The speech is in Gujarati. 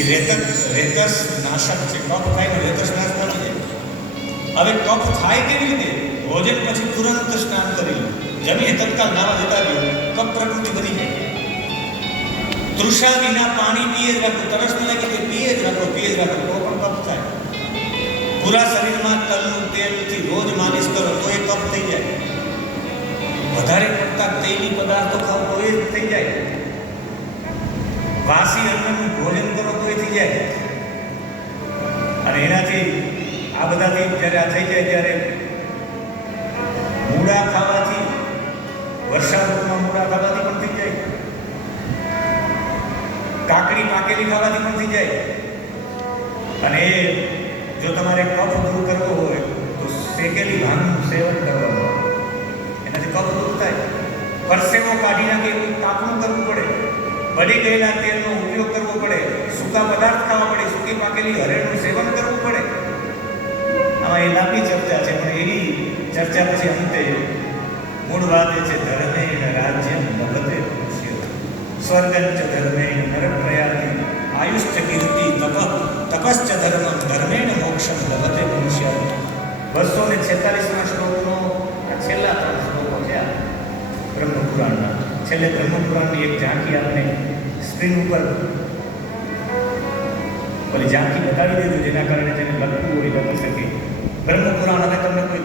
એ રેતક રેતસ નાશક છે કફ થાય ને રેતસ નાશ પામી જાય હવે કફ થાય કેવી રીતે ભોજન પછી તુરંત સ્નાન કરી લો જમીએ તત્કાલ નાવા જતા રહ્યો કફ પ્રકૃતિ બની જાય તૃષા વિના પાણી પીએ જ રાખો તરસ ન લાગે તો પીએ જ રાખો પીએ જ રાખો તો પણ કફ થાય પૂરા શરીરમાં તલનું તેલથી રોજ માલિશ કરો તો એ કફ થઈ જાય વધારે પડતા તેલી પદાર્થો ખાઓ તો એ થઈ જાય વાસી અન્નનું ભોજન કરો તો એ થઈ જાય. અને એનાથી આ બધાથી જ્યારે આ થઈ જાય ત્યારે મૂળા ખાવાથી વર્ષા ઋતુમાં મૂળા ખાવાથી પણ થઈ જાય. કાકડી પાકેલી ખાવાથી પણ થઈ જાય. અને એ જો તમારે કફ દૂર કરવો હોય, તો શેકેલી ભાંગનું સેવન કરવાનું. એનાથી કફ દૂર થાય. પરસેવો કાઢી નાખે તાપણું કરવું પડે. બળી ગયેલા તેલનો ઉપયોગ કરવો પડે. સૂકા પદાર્થ ખાવા પડે સૂકી પાકેલી હરેળનું સેવન કરવું પડે. આમાં એ લાંબી ચર્ચા છે, પણ એની ચર્ચા પછી અંતે મૂળ વાત એ છે, ધર્મે રાજ્ય લભતે પુરુષ્ય ધર્મે નરક નરપ્રયાતિ આયુષ્ચ કીર્તિ તપ તપશ્ચ ધર્મ ધર્મેણ મોક્ષમ લભતે મનુષ્ય બસો ને છેતાલીસમાં શ્લોકનો, આ છેલ્લા ત્રણ શ્લોકો થયા, બ્રહ્મપુરાણના. છેલ્લે બ્રહ્મપુરાણની એક ઝાંકી આપણે સ્ક્રીન ઉપર ઓલી જ્યાંથી બતાવી દેજો જેના કારણે તેને લખવું હોય લખી શકે. બ્રહ્મપુરાણ હવે તમને કોઈ